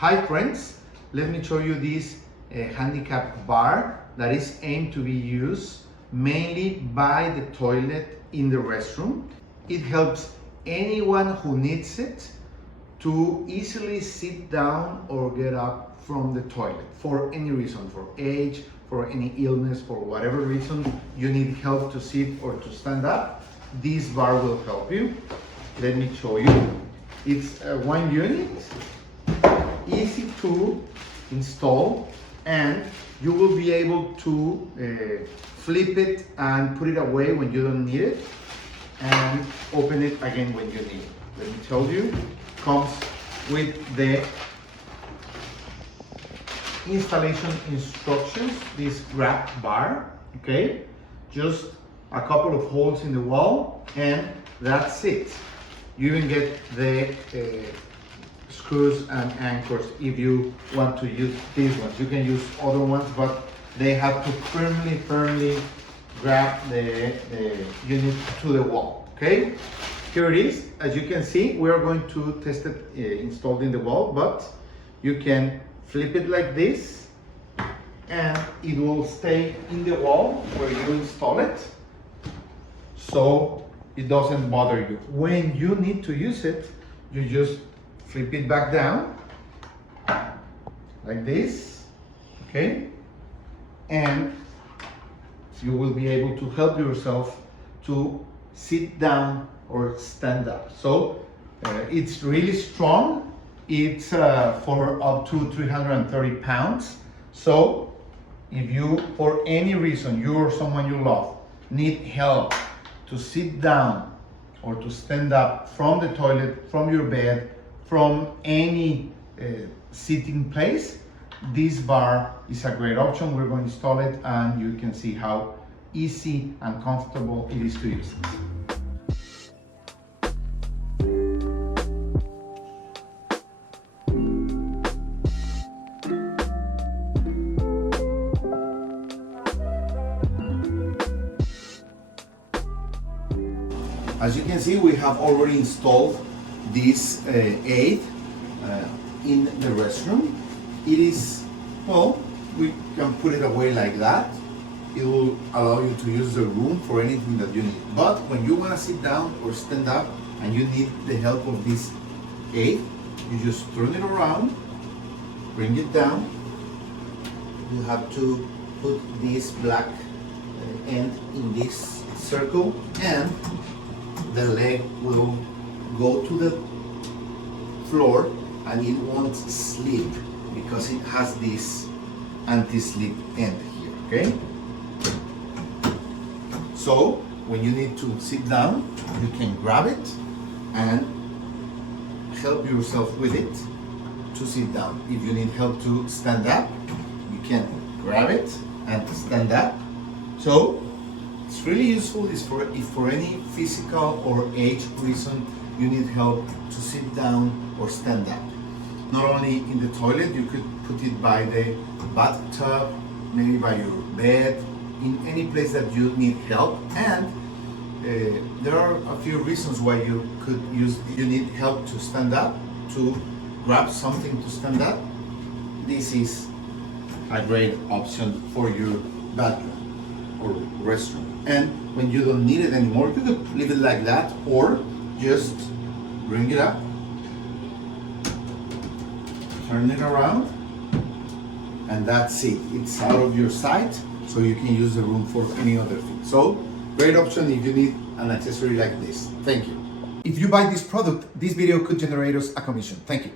Hi friends, let me show you this handicap bar that is aimed to be used mainly by the toilet in the restroom. It helps anyone who needs it to easily sit down or get up from the toilet for any reason, for age, for any illness, for whatever reason you need help to sit or to stand up. This bar will help you. Let me show you. It's one unit, easy to install, and you will be able to flip it and put it away when you don't need it and open it again when you need it. Let me tell you, comes with the installation instructions, this grab bar, okay? Just a couple of holes in the wall and that's it. You even get the screws and anchors if you want to use these ones. You can use other ones, but they have to firmly grab the unit to the wall, okay? Here it is. As you can see, we are going to test it installed in the wall, but you can flip it like this and it will stay in the wall where you install it, so it doesn't bother you. When you need to use it, you just flip it back down like this, okay? And you will be able to help yourself to sit down or stand up. So it's really strong. It's for up to 330 pounds. So if you, for any reason, you or someone you love need help to sit down or to stand up from the toilet, from your bed, from any sitting place, this bar is a great option. We're going to install it and you can see how easy and comfortable it is to use it. As you can see, we have already installed this aid in the restroom. It is, well, we can put it away like that. It will allow you to use the room for anything that you need. But when you want to sit down or stand up and you need the help of this aid, you just turn it around, bring it down. You have to put this black end in this circle and the leg will go to the floor and it won't slip because it has this anti-slip end here, okay? So when you need to sit down, you can grab it and help yourself with it to sit down. If you need help to stand up, you can grab it and stand up. So it's really useful if for any physical or age reason you need help to sit down or stand up. Not only in the toilet, you could put it by the bathtub, maybe by your bed, in any place that you need help. And there are a few reasons why you need help to stand up, to grab something to stand up. This is a great option for your bathroom or restroom. And when you don't need it anymore, you could leave it like that or just bring it up, turn it around, and that's it. It's out of your sight, so you can use the room for any other thing. So, great option if you need an accessory like this. Thank you. If you buy this product, this video could generate us a commission. Thank you.